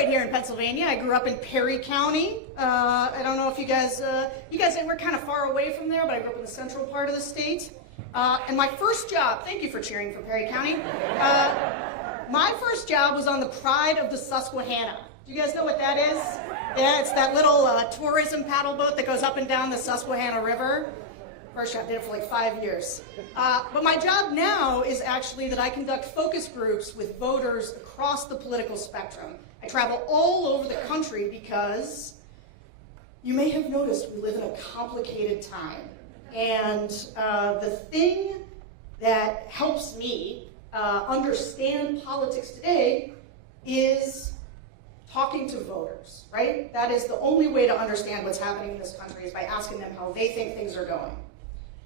right here in Pennsylvania. I grew up in Perry County. I don't know if you guys we're kind of far away from there, but I grew up in the central part of the state. And my first job, thank you for cheering for Perry County. My first job was on the Pride of the Susquehanna. Do you guys know what that is? Yeah, it's that little tourism paddle boat that goes up and down the Susquehanna River. First job, did it for like 5 years. But my job now is actually that I conduct focus groups with voters across the political spectrum. I travel all over the country because you may have noticed we live in a complicated time. And the thing that helps me understand politics today is talking to voters, right? That is the only way to understand what's happening in this country is by asking them how they think things are going.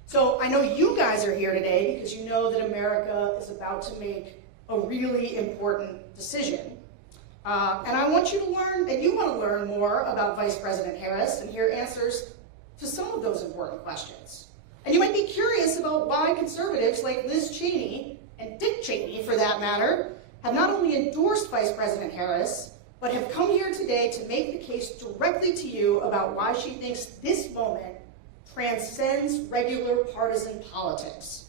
So I know you guys are here today because you know that America is about to make a really important decision. And I want you to learn, and you want to learn more about Vice President Harris and hear answers to some of those important questions. And you might be curious about why conservatives like Liz Cheney, and Dick Cheney for that matter, have not only endorsed Vice President Harris, but have come here today to make the case directly to you about why she thinks this moment transcends regular partisan politics.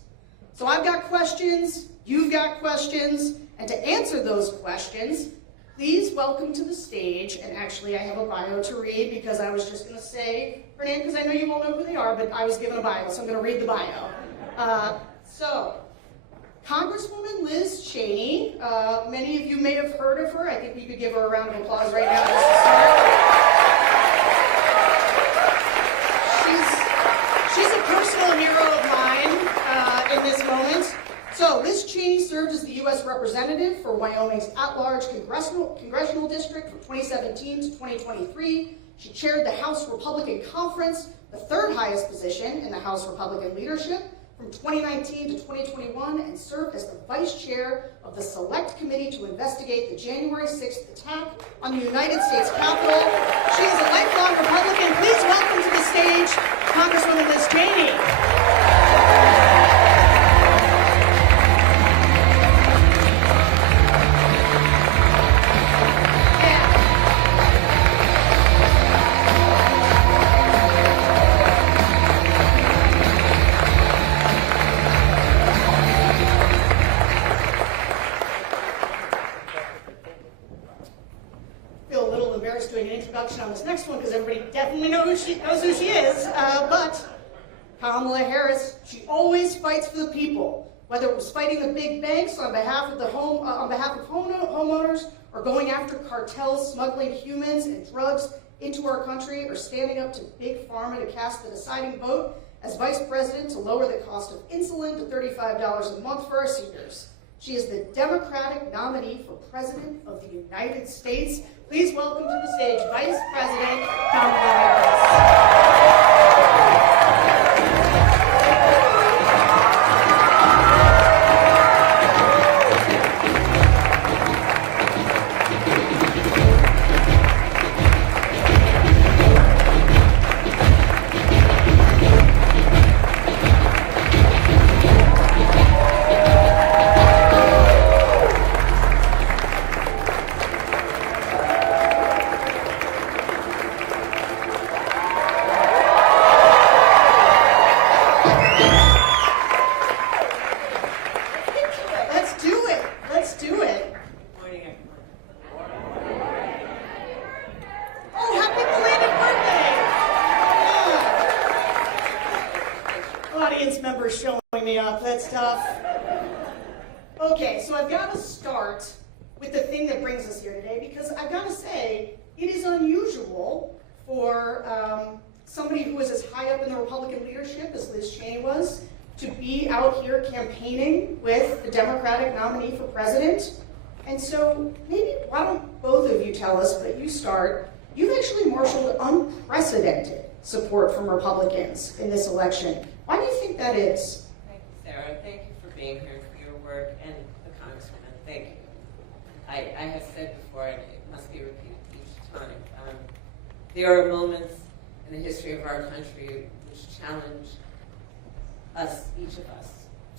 So I've got questions, you've got questions, and to answer those questions, please welcome to the stage, and actually I have a bio to read because I was just going to say her name because I know you all know who they are, but I was given a bio, so I'm going to read the bio. So, Congresswoman Liz Cheney, many of you may have heard of her. I think we could give her a round of applause right now just to start. She's a personal hero of mine in this moment. So Liz Cheney served as the U.S. Representative for Wyoming's at-large congressional district from 2017 to 2023. She chaired the House Republican Conference, the third highest position in the House Republican leadership, from 2019 to 2021, and served as the Vice Chair of the Select Committee to investigate the January 6th attack on the United States Capitol. She is a lifelong Republican. Please welcome to the stage Congresswoman Liz Cheney. Doing an introduction on this next one because everybody definitely knows who she is. But Kamala Harris, she always fights for the people, whether it was fighting the big banks on behalf of homeowners, or going after cartels smuggling humans and drugs into our country, or standing up to big pharma to cast the deciding vote as vice president to lower the cost of insulin to $35 a month for our seniors. She is the Democratic nominee for President of the United States. Please welcome to the stage Vice President Kamala Harris. Okay, so I've got to start with the thing that brings us here today, because I've got to say, it is unusual for somebody who is as high up in the Republican leadership as Liz Cheney was to be out here campaigning with the Democratic nominee for president. And so maybe, why don't both of you tell us, but you start, you've actually marshaled unprecedented support from Republicans in this election. Why do you think that is? Thank you, Sarah. Thank you for being here, for your work, and the Congresswoman. Thank you. I have said before, and it must be repeated each time, there are moments in the history of our country which challenge us, each of us,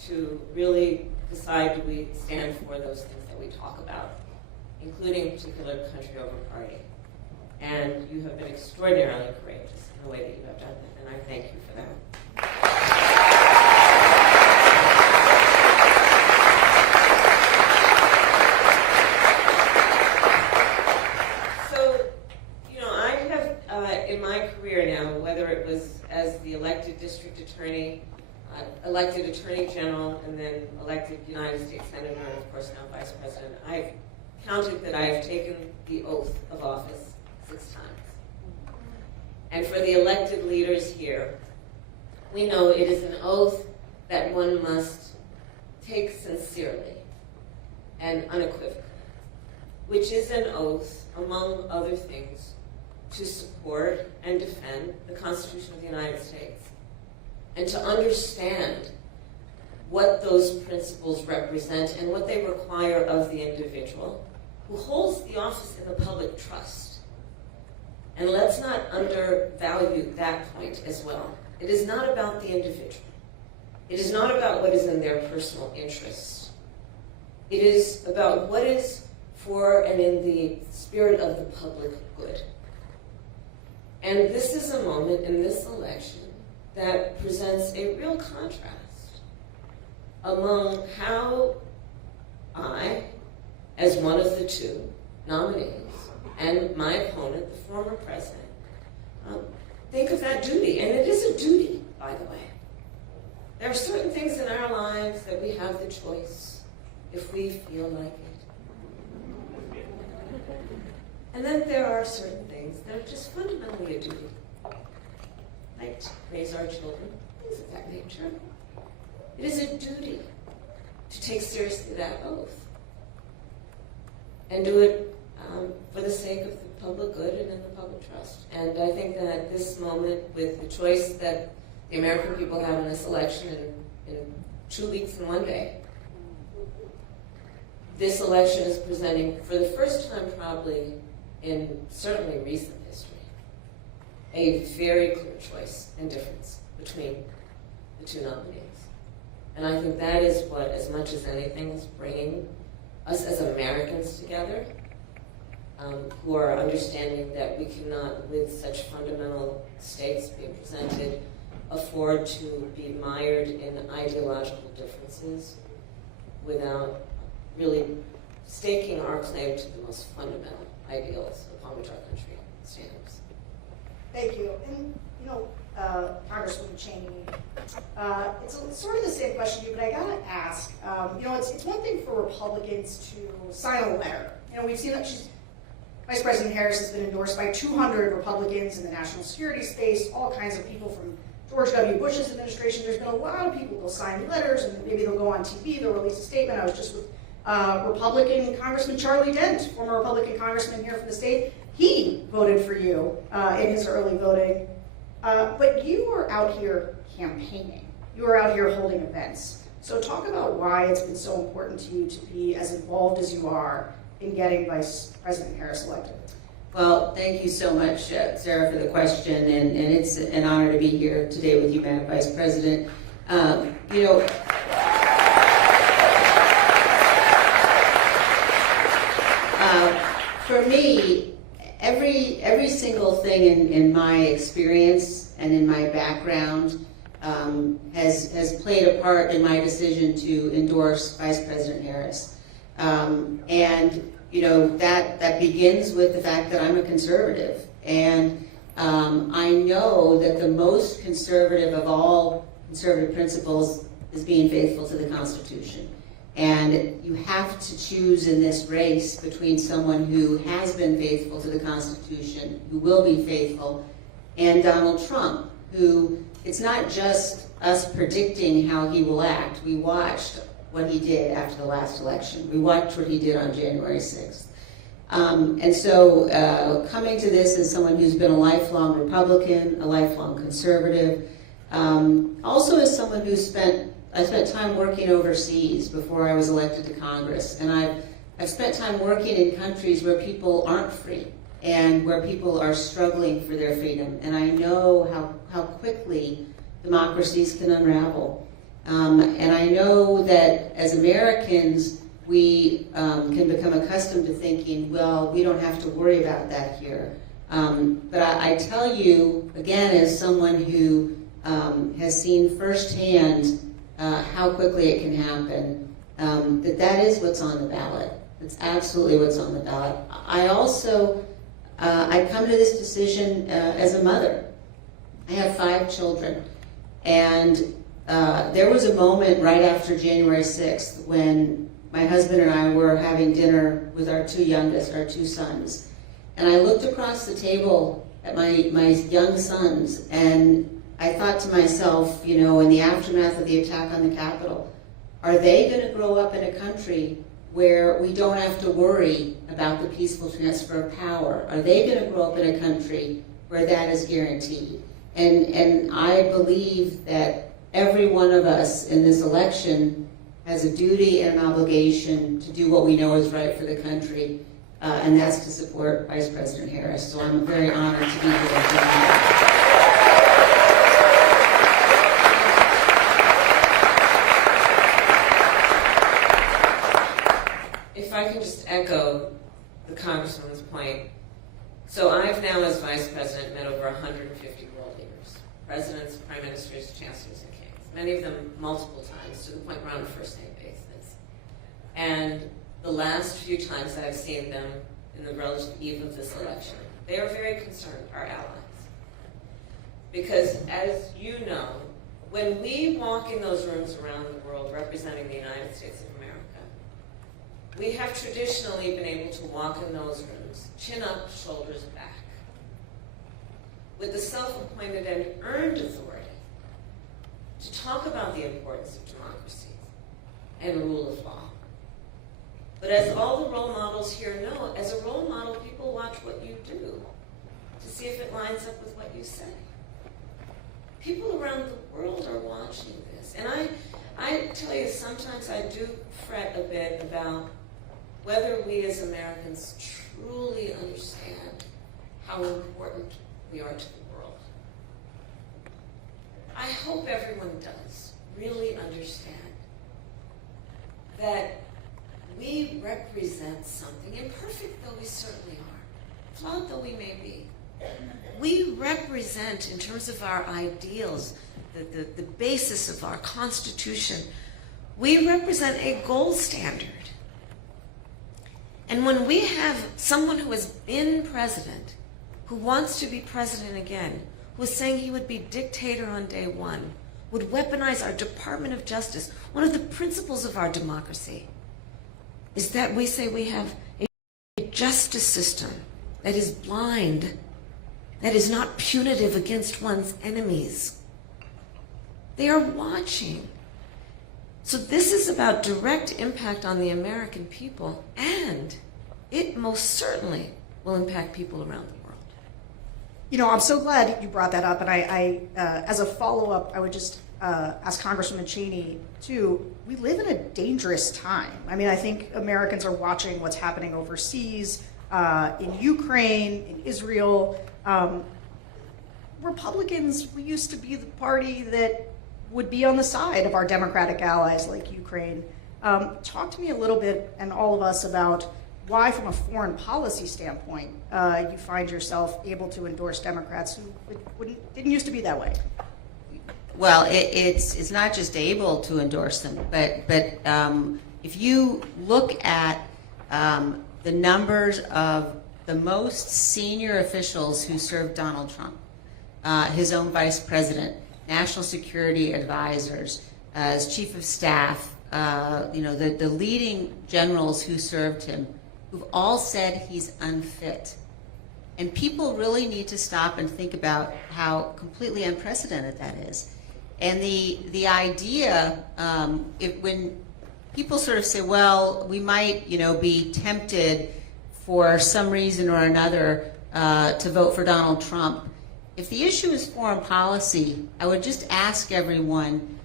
to really decide, do we stand for those things that we talk about? including a particular country over party. And you have been extraordinarily courageous in the way that you have done that, and I thank you for that. So, you know, I have, in my career now, whether it was as the elected district attorney, elected attorney general, and then elected United States senator, and of course now vice president, I've counted that I have taken the oath of office 6 times. And for the elected leaders here, we know it is an oath that one must take sincerely and unequivocally, which is an oath, among other things, to support and defend the Constitution of the United States, and to understand what those principles represent and what they require of the individual who holds the office in the public trust. And let's not undervalue that point as well. It is not about the individual. It is not about what is in their personal interest. It is about what is for and in the spirit of the public good. And this is a moment in this election that presents a real contrast among how I, as one of the 2 nominees, and my opponent, the former president, think of that duty. And it is a duty, by the way. There are certain things in our lives that we have the choice if we feel like it. And then there are certain things that are just fundamentally a duty. Like to raise our children, things of that nature. It is a duty to take seriously that oath and do it for the sake of the public good and in the public trust. And I think that at this moment, with the choice that the American people have in this election in 2 weeks and 1 day, this election is presenting, for the first time probably in certainly recent history, a very clear choice and difference between the 2 nominees. And I think that is what, as much as anything, is bringing us as Americans together, who are understanding that we cannot, with such fundamental stakes being presented, afford to be mired in ideological differences without really staking our claim to the most fundamental ideals upon which our country stands. Thank you. And, you know, Congresswoman Cheney, it's sort of the same question to you, but I gotta ask, you know, it's one thing for Republicans to sign a letter. You know, we've seen that Vice President Harris has been endorsed by 200 Republicans in the national security space, all kinds of people from George W. Bush's administration. There's been a lot of people who'll sign letters, and maybe they'll go on TV, they'll release a statement. I was just with Republican Congressman Charlie Dent, former Republican congressman here from the state. He voted for you in his early voting. But you are out here campaigning. You are out here holding events. So talk about why it's been so important to you to be as involved as you are in getting Vice President Harris elected. Well, thank you so much, Sarah, for the question, and it's an honor to be here today with you, Madam Vice President. You know, for me, every single thing in my experience and in my background has played a part in my decision to endorse Vice President Harris. And you know, that begins with the fact that I'm a conservative, and I know that the most conservative of all conservative principles is being faithful to the Constitution. And you have to choose in this race between someone who has been faithful to the Constitution, who will be faithful, and Donald Trump, who, it's not just us predicting how he will act. We watched what he did after the last election. We watched what he did on January 6th. And so coming to this as someone who's been a lifelong Republican, a lifelong conservative, also as someone who I spent time working overseas before I was elected to Congress, and I've spent time working in countries where people aren't free and where people are struggling for their freedom, and I know how quickly democracies can unravel. And I know that as Americans, we can become accustomed to thinking, well, we don't have to worry about that here. But I tell you, again, as someone who has seen firsthand how quickly it can happen, that is what's on the ballot. That's absolutely what's on the ballot. I also, I come to this decision as a mother. I have 5 children, and there was a moment right after January 6th when my husband and I were having dinner with our 2 youngest, our 2 sons, and I looked across the table at my young sons, and I thought to myself, you know, in the aftermath of the attack on the Capitol, are they going to grow up in a country where we don't have to worry about the peaceful transfer of power? Are they going to grow up in a country where that is guaranteed? And I believe that every one of us in this election has a duty and an obligation to do what we know is right for the country, and that's to support Vice President Harris. So I'm very honored to be here. If I can just echo the Congresswoman's point. So I've now, as Vice President, met over 150 world leaders, presidents, prime ministers, chancellors, and kings, many of them multiple times, to the point we're on a first-name basis. And the last few times I've seen them in the relative eve of this election, they are very concerned, our allies. Because as you know, when we walk in those rooms around the world representing the United States of America, we have traditionally been able to walk in those rooms, chin up, shoulders back, with the self-appointed and earned authority to talk about the importance of democracy and rule of law. But as all the role models here know, as a role model, people watch what you do to see if it lines up with what you say. People around the world are watching this. And I tell you, sometimes I do fret a bit about whether we as Americans truly understand how important we are to the world. I hope everyone does really understand that we represent something, imperfect though we certainly are, flawed though we may be. We represent, in terms of our ideals, the basis of our Constitution, we represent a gold standard. And when we have someone who has been president, who wants to be president again, who is saying he would be dictator on day one, would weaponize our Department of Justice, one of the principles of our democracy is that we say we have a justice system that is blind, that is not punitive against one's enemies. They are watching. So this is about direct impact on the American people, and it most certainly will impact people around the world. You know, I'm so glad you brought that up, and I as a follow-up, I would just ask Congresswoman Cheney, too, we live in a dangerous time. I mean, I think Americans are watching what's happening overseas, in Ukraine, in Israel. Republicans, we used to be the party that would be on the side of our democratic allies like Ukraine. Talk to me a little bit, and all of us, about why, from a foreign policy standpoint, you find yourself able to endorse Democrats who didn't used to be that way. Well, it's not just able to endorse them, but if you look at the numbers of the most senior officials who served Donald Trump, his own vice president, national security advisors, as chief of staff, the leading generals who served him, who've all said he's unfit. And people really need to stop and think about how completely unprecedented that is. And the idea, when people sort of say, well, we might, be tempted for some reason or another to vote for Donald Trump. If the issue is foreign policy, I would just ask everyone,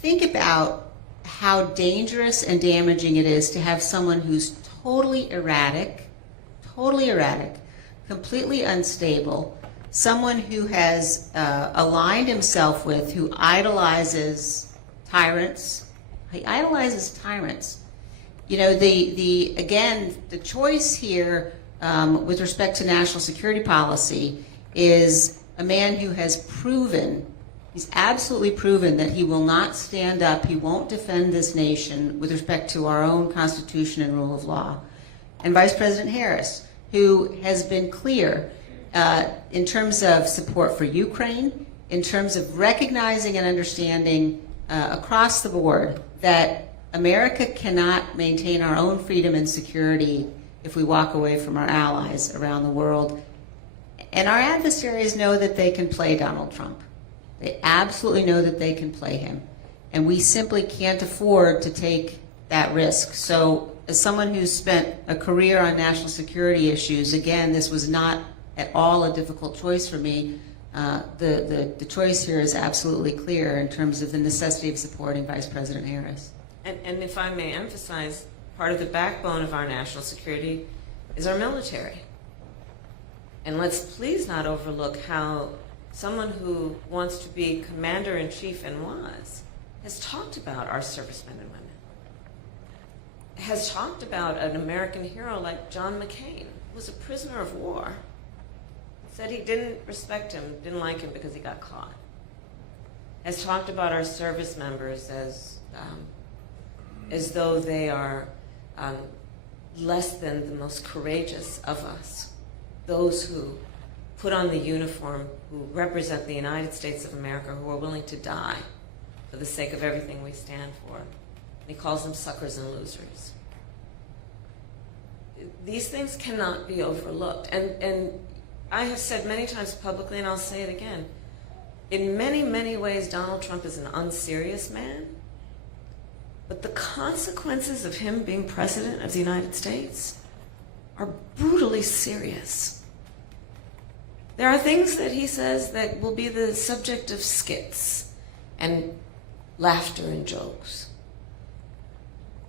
think about how dangerous and damaging it is to have someone who's totally erratic, completely unstable, someone who has aligned himself with, who idolizes tyrants. He idolizes tyrants. You know, again, the choice here with respect to national security policy is a man who has proven, he's absolutely proven that he will not stand up, he won't defend this nation with respect to our own Constitution and rule of law. And Vice President Harris, who has been clear in terms of support for Ukraine, in terms of recognizing and understanding across the board that America cannot maintain our own freedom and security if we walk away from our allies around the world. And our adversaries know that they can play Donald Trump. They absolutely know that they can play him. And we simply can't afford to take that risk. So as someone who's spent a career on national security issues, again, this was not at all a difficult choice for me. The choice here is absolutely clear in terms of the necessity of supporting Vice President Harris. And if I may emphasize, part of the backbone of our national security is our military. And let's please not overlook how someone who wants to be commander-in-chief and has talked about our servicemen and women, has talked about an American hero like John McCain, who was a prisoner of war, said he didn't respect him, didn't like him because he got caught, has talked about our service members as though they are less than the most courageous of us, those who put on the uniform, who represent the United States of America, who are willing to die for the sake of everything we stand for. And he calls them suckers and losers. These things cannot be overlooked. And I have said many times publicly, and I'll say it again, in many, many ways, Donald Trump is an unserious man. But the consequences of him being president of the United States are brutally serious. There are things that he says that will be the subject of skits and laughter and jokes.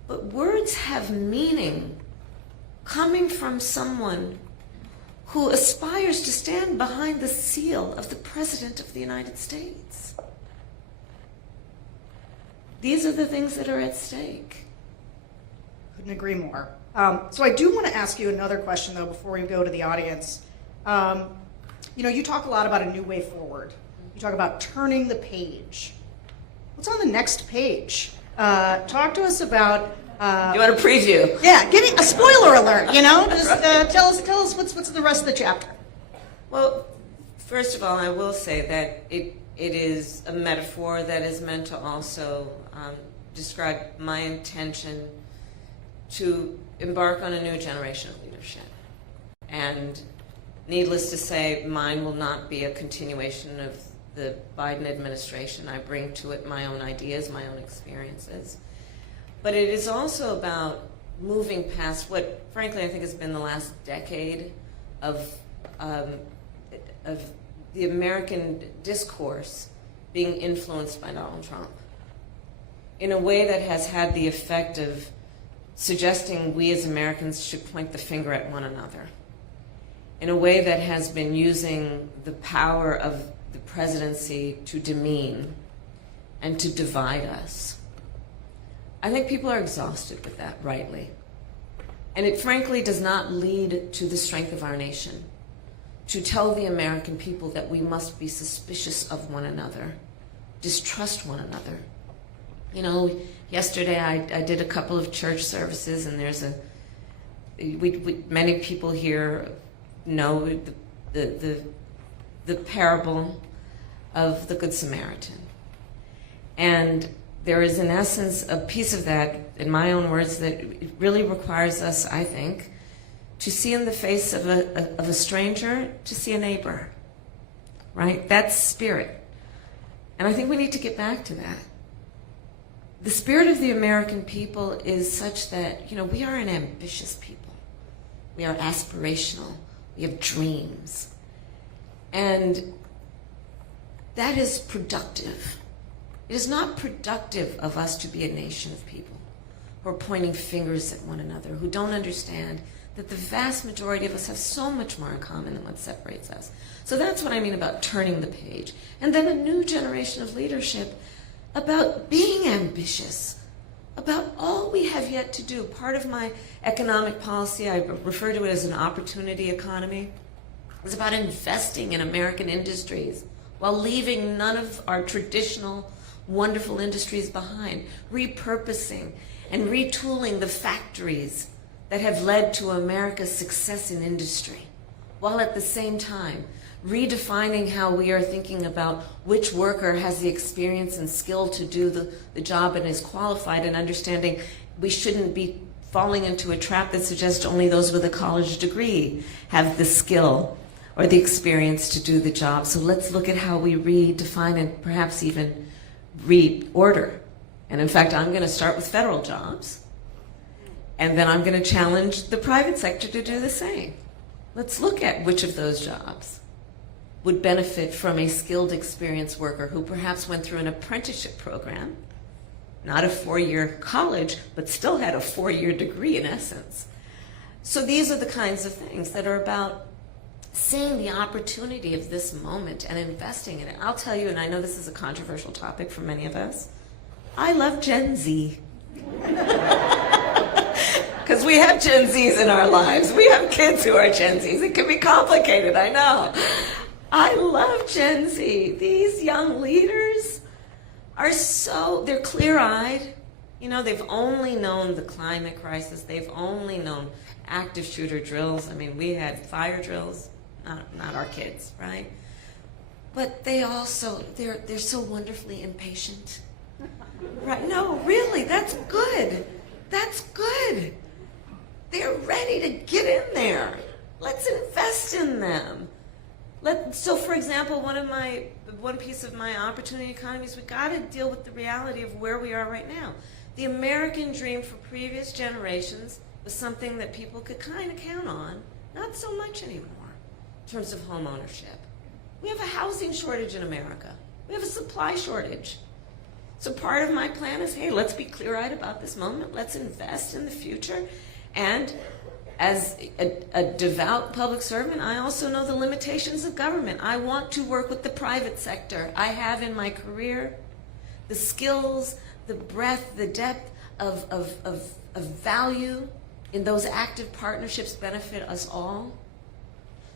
But words have meaning coming from someone who aspires to stand behind the seal of the President of the United States. These are the things that are at stake. Couldn't agree more. So I do want to ask you another question, though, before we go to the audience. You know, you talk a lot about a new way forward. You talk about turning the page. What's on the next page? Talk to us about... you want a preview? Yeah, give me a spoiler alert, you know? Just tell us what's in the rest of the chapter. Well, first of all, I will say that it is a metaphor that is meant to also describe my intention to embark on a new generation of leadership. And needless to say, mine will not be a continuation of the Biden administration. I bring to it my own ideas, my own experiences. But it is also about moving past what, frankly, I think has been the last decade of the American discourse being influenced by Donald Trump in a way that has had the effect of suggesting we as Americans should point the finger at one another, in a way that has been using the power of the presidency to demean and to divide us. I think people are exhausted with that, rightly. And it frankly does not lead to the strength of our nation, to tell the American people that we must be suspicious of one another, distrust one another. You know, yesterday I did a couple of church services, and there's many people here know the parable of the Good Samaritan. And there is, in essence, a piece of that, in my own words, that it really requires us, I think, to see in the face of a stranger, to see a neighbor, right? That's spirit. And I think we need to get back to that. The spirit of the American people is such that, you know, we are an ambitious people. We are aspirational. We have dreams. And that is productive. It is not productive of us to be a nation of people who are pointing fingers at one another, who don't understand that the vast majority of us have so much more in common than what separates us. So that's what I mean about turning the page. And then a new generation of leadership about being ambitious, about all we have yet to do. Part of my economic policy, I refer to it as an opportunity economy, is about investing in American industries while leaving none of our traditional wonderful industries behind, repurposing and retooling the factories that have led to America's success in industry, while at the same time redefining how we are thinking about which worker has the experience and skill to do the job and is qualified, and understanding we shouldn't be falling into a trap that suggests only those with a college degree have the skill or the experience to do the job. So let's look at how we redefine and perhaps even reorder. And in fact, I'm going to start with federal jobs, and then I'm going to challenge the private sector to do the same. Let's look at which of those jobs would benefit from a skilled, experienced worker who perhaps went through an apprenticeship program, not a 4-year college, but still had a 4-year degree in essence. So these are the kinds of things that are about seeing the opportunity of this moment and investing in it. I'll tell you, and I know this is a controversial topic for many of us, I love Gen Z. Because we have Gen Zs in our lives. We have kids who are Gen Zs. It can be complicated, I know. I love Gen Z. These young leaders are they're clear-eyed. You know, they've only known the climate crisis. They've only known active shooter drills. I mean, we had fire drills, not our kids, right? But they also, they're so wonderfully impatient. Right? No, really, that's good. That's good. They're ready to get in there. Let's invest in them. So, for example, one piece of my opportunity economy is we got to deal with the reality of where we are right now. The American dream for previous generations was something that people could kind of count on, not so much anymore in terms of home ownership. We have a housing shortage in America. We have a supply shortage. So part of my plan is, hey, let's be clear-eyed about this moment. Let's invest in the future. And as a devout public servant, I also know the limitations of government. I want to work with the private sector. I have in my career the skills, the breadth, the depth of value in those active partnerships benefit us all.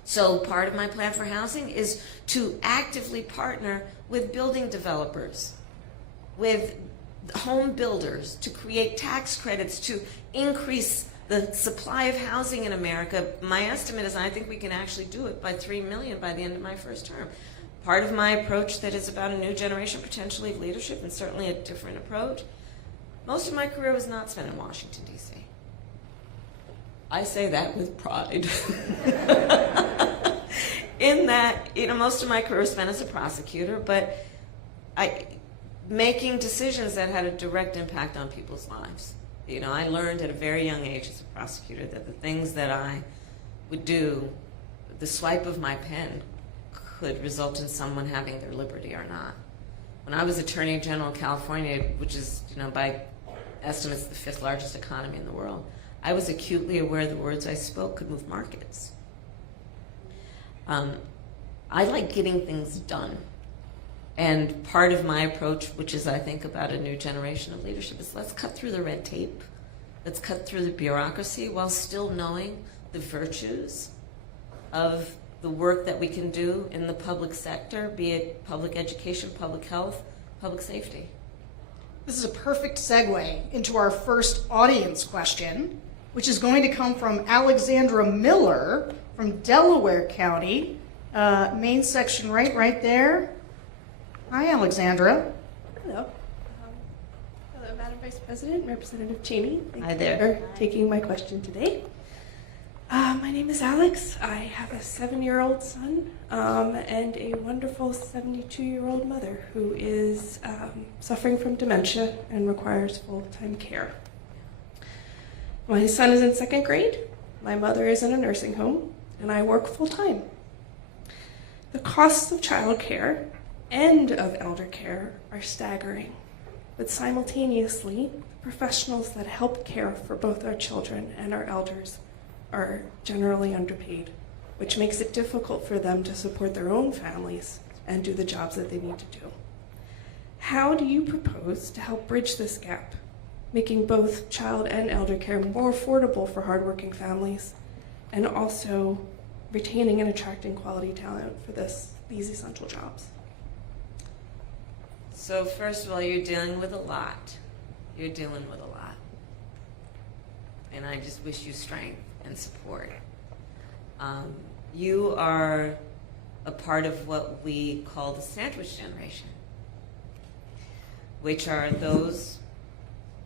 So part of my plan for housing is to actively partner with building developers, with home builders, to create tax credits, to increase the supply of housing in America. My estimate is I think we can actually do it by 3 million by the end of my first term. Part of my approach that is about a new generation potentially of leadership, and certainly a different approach. Most of my career was not spent in Washington, D.C. I say that with pride. In that, most of my career was spent as a prosecutor, but making decisions that had a direct impact on people's lives. I learned at a very young age as a prosecutor that the things that I would do, the swipe of my pen could result in someone having their liberty or not. When I was Attorney General of California, which is, by estimates, the 5th largest economy in the world, I was acutely aware the words I spoke could move markets. I like getting things done. And part of my approach, which is I think about a new generation of leadership, is let's cut through the red tape. Let's cut through the bureaucracy while still knowing the virtues of the work that we can do in the public sector, be it public education, public health, public safety. This is a perfect segue into our first audience question, which is going to come from Alexandra Miller from Delaware County, main section right there. Hi, Alexandra. Hello. Hello, Madam Vice President, Representative Cheney. Hi there. Thank you for taking my question today. My name is Alex. I have a 7-year-old son and a wonderful 72-year-old mother who is suffering from dementia and requires full-time care. My son is in 2nd grade. My mother is in a nursing home, and I work full-time. The costs of childcare and of elder care are staggering, but simultaneously, the professionals that help care for both our children and our elders are generally underpaid, which makes it difficult for them to support their own families and do the jobs that they need to do. How do you propose to help bridge this gap making both child and elder care more affordable for hardworking families, and also retaining and attracting quality talent for these essential jobs. So first of all, you're dealing with a lot. You're dealing with a lot. And I just wish you strength and support. You are a part of what we call the sandwich generation, which are those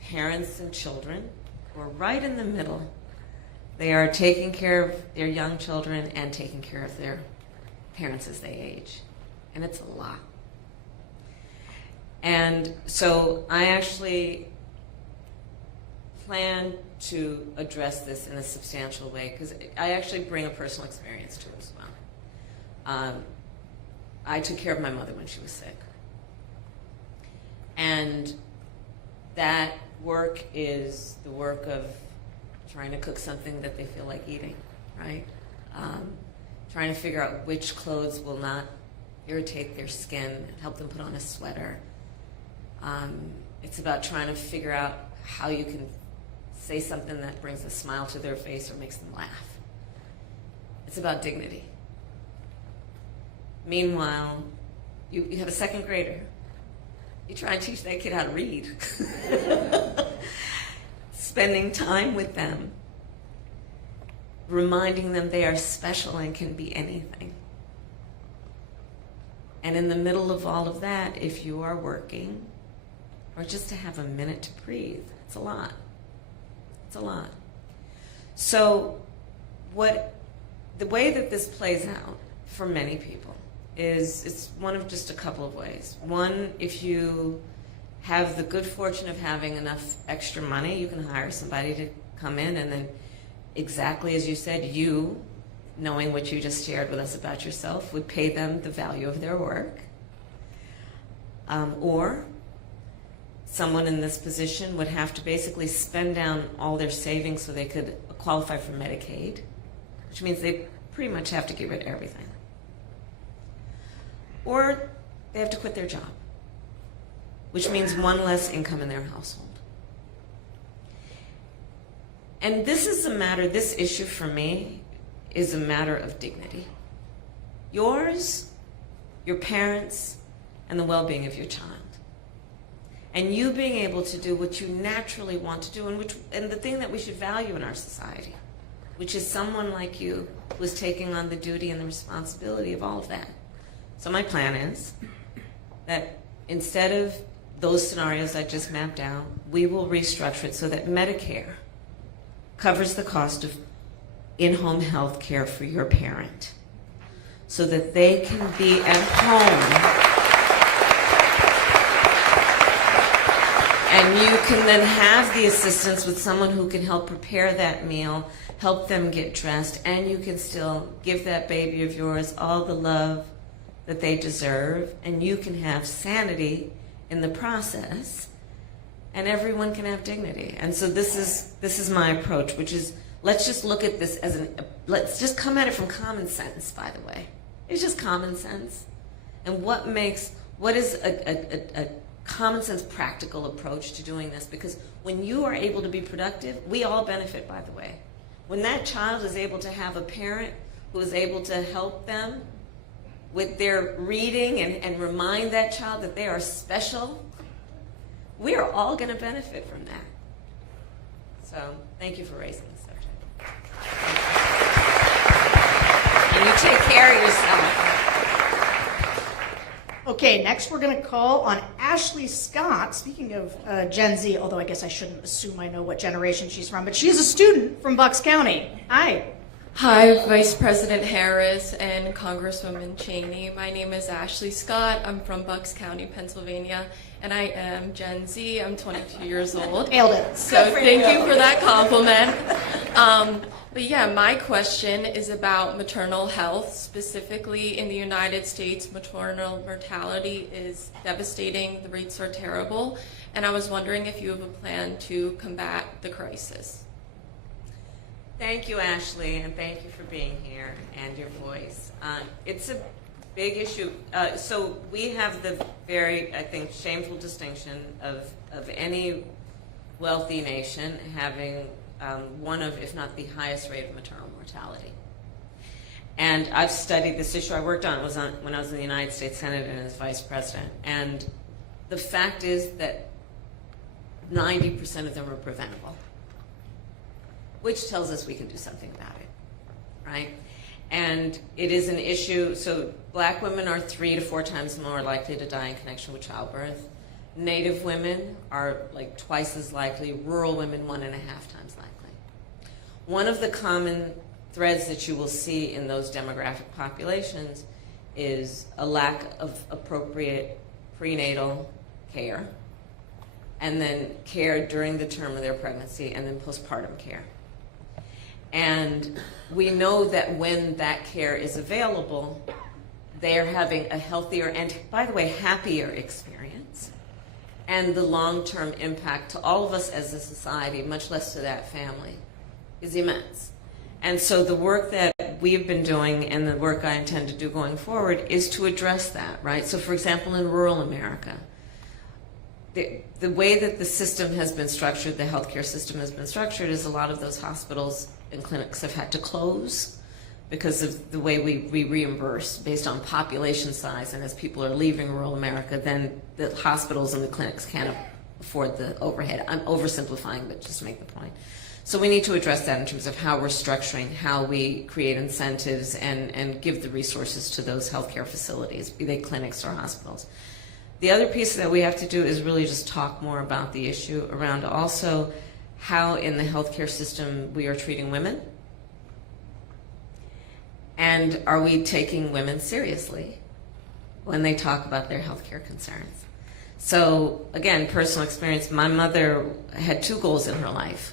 parents and children who are right in the middle. They are taking care of their young children and taking care of their parents as they age. And it's a lot. And so I actually plan to address this in a substantial way because I actually bring a personal experience to it as well. I took care of my mother when she was sick. And that work is the work of trying to cook something that they feel like eating, right? Trying to figure out which clothes will not irritate their skin, help them put on a sweater. It's about trying to figure out how you can say something that brings a smile to their face or makes them laugh. It's about dignity. Meanwhile, you have a second grader. You try and teach that kid how to read. Spending time with them, reminding them they are special and can be anything. And in the middle of all of that, if you are working, or just to have a minute to breathe, it's a lot. It's a lot. So the way that this plays out for many people is it's one of just a couple of ways. One, if you have the good fortune of having enough extra money, you can hire somebody to come in and then, exactly as you said, you, knowing what you just shared with us about yourself, would pay them the value of their work. Or someone in this position would have to basically spend down all their savings so they could qualify for Medicaid, which means they pretty much have to get rid of everything. Or they have to quit their job, which means one less income in their household. And this is this issue for me is a matter of dignity. Yours, your parents, and the well-being of your child. And you being able to do what you naturally want to do, and the thing that we should value in our society, which is someone like you who is taking on the duty and the responsibility of all of that. So my plan is that instead of those scenarios I just mapped out, we will restructure it so that Medicare covers the cost of in-home health care for your parent so that they can be at home and you can then have the assistance with someone who can help prepare that meal, help them get dressed, and you can still give that baby of yours all the love that they deserve, and you can have sanity in the process, and everyone can have dignity. And so this is my approach, which is let's just look at this as let's just come at it from common sense, by the way. It's just common sense. And what is a common sense practical approach to doing this? Because when you are able to be productive, we all benefit, by the way. When that child is able to have a parent who is able to help them with their reading and remind that child that they are special, we are all going to benefit from that. So thank you for raising the subject. And you take care of yourself. Okay, next we're going to call on Ashley Scott. Speaking of Gen Z, although I guess I shouldn't assume I know what generation she's from, but she is a student from Bucks County. Hi. Hi, Vice President Harris and Congresswoman Cheney. My name is Ashley Scott. I'm from Bucks County, Pennsylvania, and I am Gen Z. I'm 22 years old. Nailed it. So thank you for that compliment. But yeah, my question is about maternal health. Specifically in the United States, maternal mortality is devastating. The rates are terrible. And I was wondering if you have a plan to combat the crisis. Thank you, Ashley, and thank you for being here and your voice. It's a big issue. So we have the very, I think, shameful distinction of any wealthy nation having one of, if not the highest rate of maternal mortality. And I've studied this issue. I worked on it when I was in the United States Senate and as Vice President. And the fact is that 90% of them are preventable, which tells us we can do something about it, right? And it is an issue. So black women are 3 to 4 times more likely to die in connection with childbirth. Native women are like twice as likely. Rural women, 1.5 times likely. One of the common threads that you will see in those demographic populations is a lack of appropriate prenatal care, and then care during the term of their pregnancy, and then postpartum care. And we know that when that care is available, they are having a healthier and, by the way, happier experience. And the long-term impact to all of us as a society, much less to that family, is immense. And so the work that we've been doing and the work I intend to do going forward is to address that, right? So for example, in rural America, the way that the system has been structured, the healthcare system has been structured, is a lot of those hospitals and clinics have had to close because of the way we reimburse based on population size. And as people are leaving rural America, then the hospitals and the clinics can't afford the overhead. I'm oversimplifying, but just to make the point. So we need to address that in terms of how we're structuring, how we create incentives and give the resources to those healthcare facilities, be they clinics or hospitals. The other piece that we have to do is really just talk more about the issue around also how in the healthcare system we are treating women. And are we taking women seriously when they talk about their healthcare concerns? So again, personal experience, my mother had 2 goals in her life: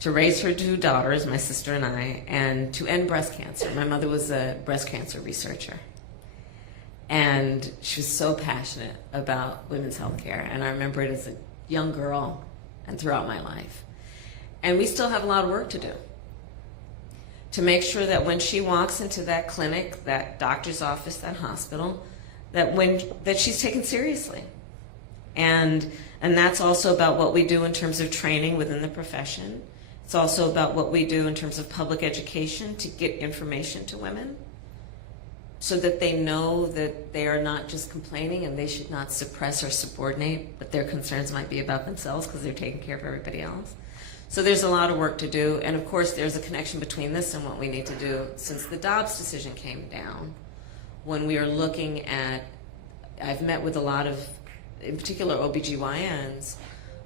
to raise her 2 daughters, my sister and I, and to end breast cancer. My mother was a breast cancer researcher. And she was so passionate about women's health care. And I remember it as a young girl and throughout my life. And we still have a lot of work to do to make sure that when she walks into that clinic, that doctor's office, that hospital, that she's taken seriously. And that's also about what we do in terms of training within the profession. It's also about what we do in terms of public education to get information to women so that they know that they are not just complaining and they should not suppress or subordinate, but their concerns might be about themselves because they're taking care of everybody else. So there's a lot of work to do, and of course there's a connection between this and what we need to do. Since the Dobbs decision came down, when we are looking at, I've met with a lot of, in particular OBGYNs,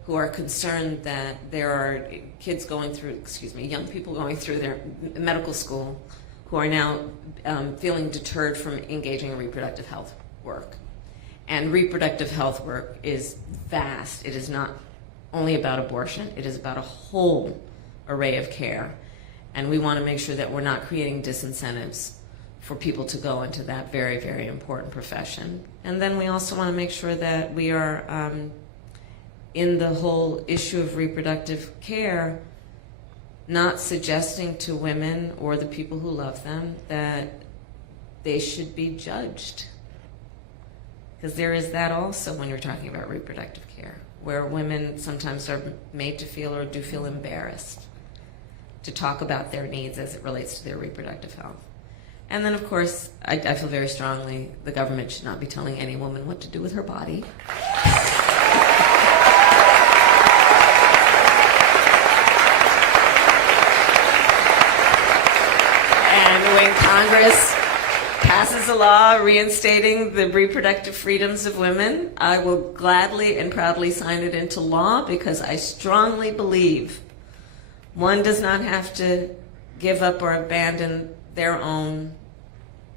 who are concerned that there are kids going through, young people going through their medical school who are now feeling deterred from engaging in reproductive health work. And reproductive health work is vast. It is not only about abortion. It is about a whole array of care. And we want to make sure that we're not creating disincentives for people to go into that very, very important profession. And then we also want to make sure that we are in the whole issue of reproductive care, not suggesting to women or the people who love them that they should be judged. Because there is that also when you're talking about reproductive care, where women sometimes are made to feel or do feel embarrassed to talk about their needs as it relates to their reproductive health. And then of course, I feel very strongly the government should not be telling any woman what to do with her body. When Congress passes a law reinstating the reproductive freedoms of women, I will gladly and proudly sign it into law because I strongly believe one does not have to give up or abandon their own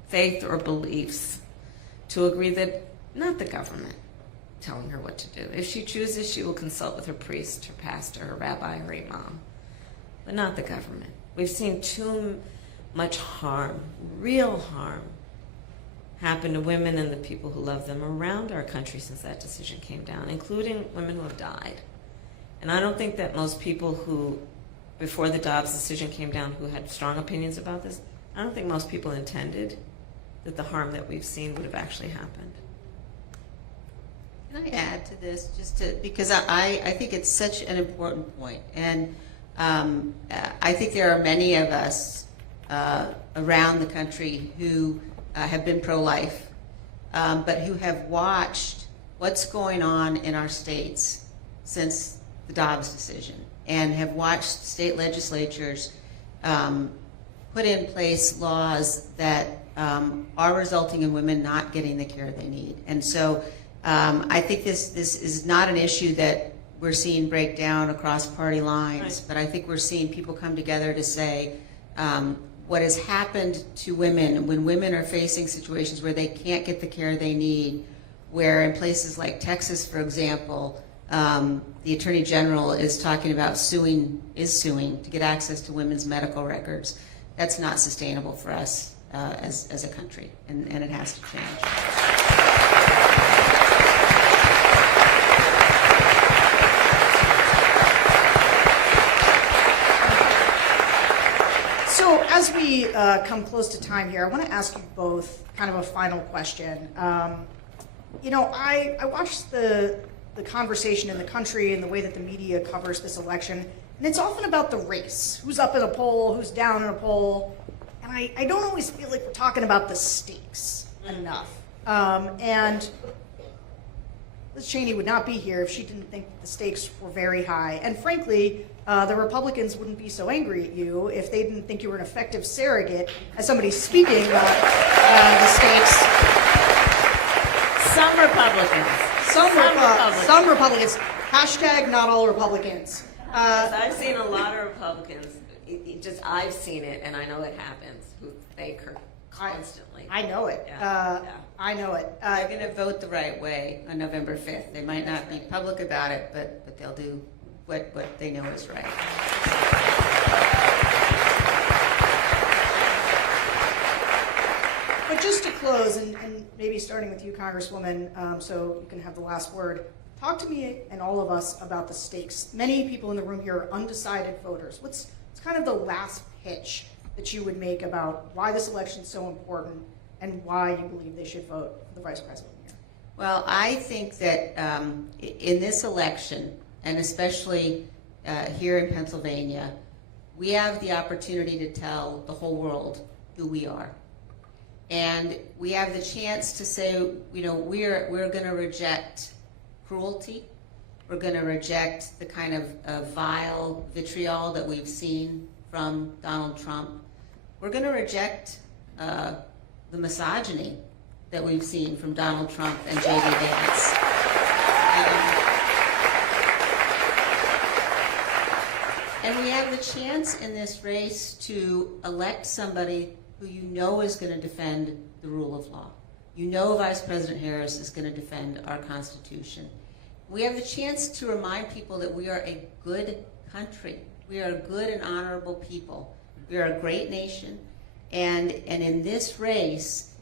faith or beliefs to agree that not the government telling her what to do. If she chooses, she will consult with her priest, her pastor, her rabbi, or imam, but not the government. We've seen too much harm, real harm, happen to women and the people who love them around our country since that decision came down, including women who have died. And I don't think that most people who, before the Dobbs decision came down, who had strong opinions about this, I don't think most people intended that the harm that we've seen would have actually happened. I add to this because I think it's such an important point, and I think there are many of us around the country who have been pro-life, but who have watched what's going on in our states since the Dobbs decision, and have watched state legislatures put in place laws that are resulting in women not getting the care they need. And so I think this is not an issue that we're seeing break down across party lines, but I think we're seeing people come together to say what has happened to women when women are facing situations where they can't get the care they need, where in places like Texas, for example, the Attorney General is talking about suing to get access to women's medical records. That's not sustainable for us as a country, and it has to change. So as we come close to time here, I want to ask you both kind of a final question. You know, I watched the conversation in the country and the way that the media covers this election, and it's often about the race. Who's up in a poll, who's down in a poll. And I don't always feel like we're talking about the stakes enough. And Liz Cheney would not be here if she didn't think the stakes were very high. And frankly, the Republicans wouldn't be so angry at you if they didn't think you were an effective surrogate as somebody speaking about the stakes. Some Republicans. Some Republicans. Hashtag not all Republicans. I've seen a lot of Republicans. I've seen it, and I know it happens. Who fake her constantly. I know it. Yeah. I know it. They're going to vote the right way on November 5th. They might not be public about it, but they'll do what they know is right. But just to close, and maybe starting with you, Congresswoman, so you can have the last word, talk to me and all of us about the stakes. Many people in the room here are undecided voters. What's kind of the last pitch that you would make about why this election is so important and why you believe they should vote for the Vice President here? Well, I think that in this election, and especially here in Pennsylvania, we have the opportunity to tell the whole world who we are. And we have the chance to say, you know, we're going to reject cruelty. We're going to reject the kind of vile vitriol that we've seen from Donald Trump. We're going to reject the misogyny that we've seen from Donald Trump and J.D. Vance. And we have the chance in this race to elect somebody who you know is going to defend the rule of law. You know Vice President Harris is going to defend our Constitution. We have the chance to remind people that we are a good country. We are a good and honorable people. We are a great nation. And in this race,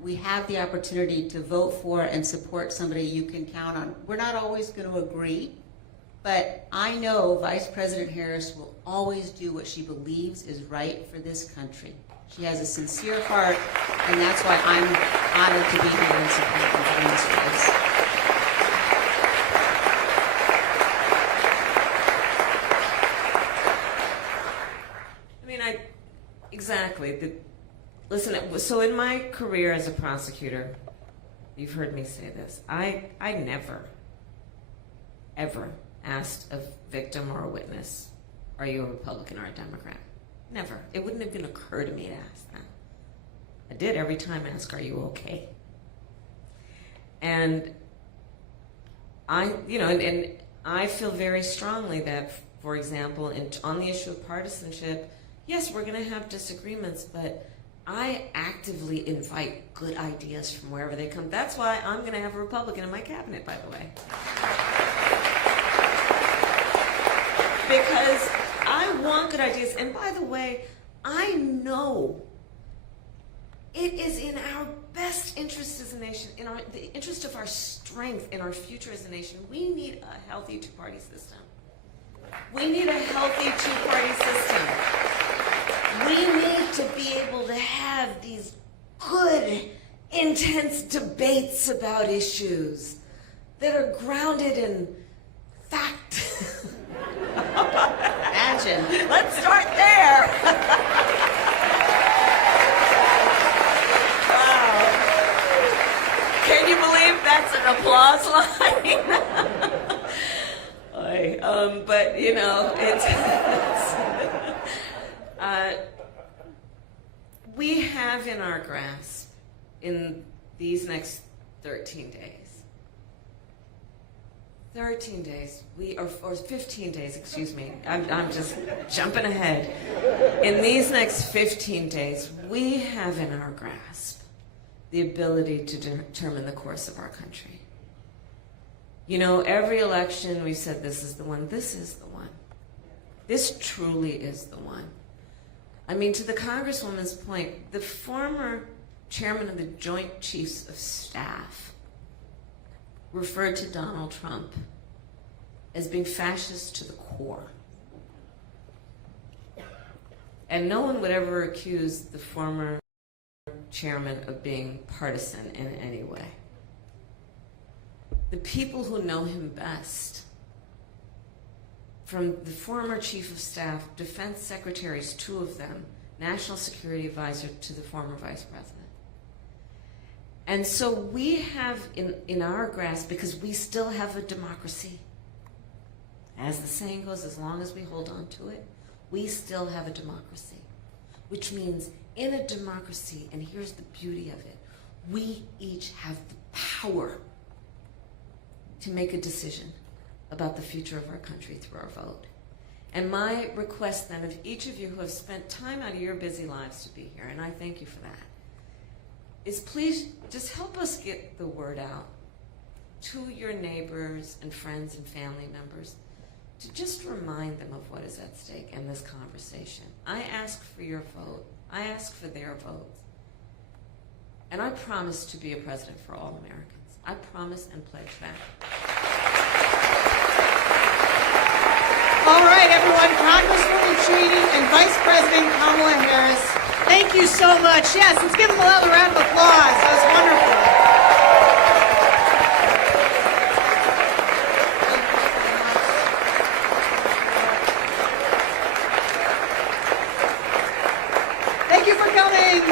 we have the opportunity to vote for and support somebody you can count on. We're not always going to agree, but I know Vice President Harris will always do what she believes is right for this country. She has a sincere heart, and that's why I'm honored to be here and support her in this race. Exactly. Listen, so in my career as a prosecutor, you've heard me say this, I never, ever asked a victim or a witness, are you a Republican or a Democrat? Never. It wouldn't have even occurred to me to ask that. I did every time ask, are you okay? And and I feel very strongly that, for example, on the issue of partisanship, yes, we're going to have disagreements, but I actively invite good ideas from wherever they come. That's why I'm going to have a Republican in my cabinet, by the way. Because I want good ideas. And by the way, I know it is in our best interest as a nation, in the interest of our strength, in our future as a nation. We need a healthy two-party system. We need a healthy two-party system. We need to be able to have these good, intense debates about issues. that are grounded in fact. Imagine. Let's start there. Wow. Can you believe that's an applause line? But you know, we have in our grasp in these next 13 days, or 15 days, excuse me. I'm just jumping ahead. In these next 15 days, we have in our grasp the ability to determine the course of our country. You know, every election we've said this is the one, this is the one. This truly is the one. I mean, to the Congresswoman's point, the former chairman of the Joint Chiefs of Staff referred to Donald Trump as being fascist to the core. And no one would ever accuse the former chairman of being partisan in any way. The people who know him best, from the former chief of staff, defense secretaries, 2 of them, national security advisor to the former vice president. And so we have in our grasp, because we still have a democracy, as the saying goes, as long as we hold on to it, we still have a democracy. Which means in a democracy, and here's the beauty of it, we each have the power to make a decision about the future of our country through our vote. And my request then of each of you who have spent time out of your busy lives to be here, and I thank you for that, is please just help us get the word out to your neighbors and friends and family members to just remind them of what is at stake in this conversation. I ask for your vote. I ask for their votes. And I promise to be a president for all Americans. I promise and pledge that. All right, everyone, Congresswoman Cheney and Vice President Kamala Harris, thank you so much. Yes, let's give them a loud round of applause. That was wonderful. Thank you for coming.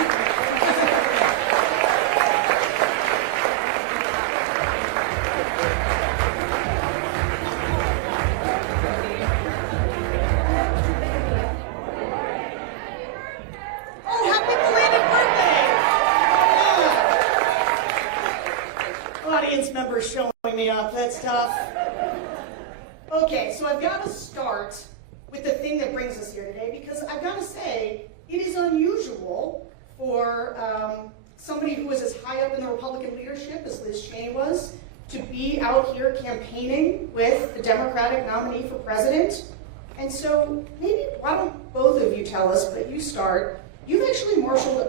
Oh, happy belated birthday. Yeah. Audience members showing me up. That's tough. Okay, so I've got to start with the thing that brings us here today, because I've got to say, it is unusual for somebody who was as high up in the Republican leadership as Liz Cheney was to be out here campaigning with the Democratic nominee for president. And so maybe, why don't both of you tell us, but you start. You've actually marshaled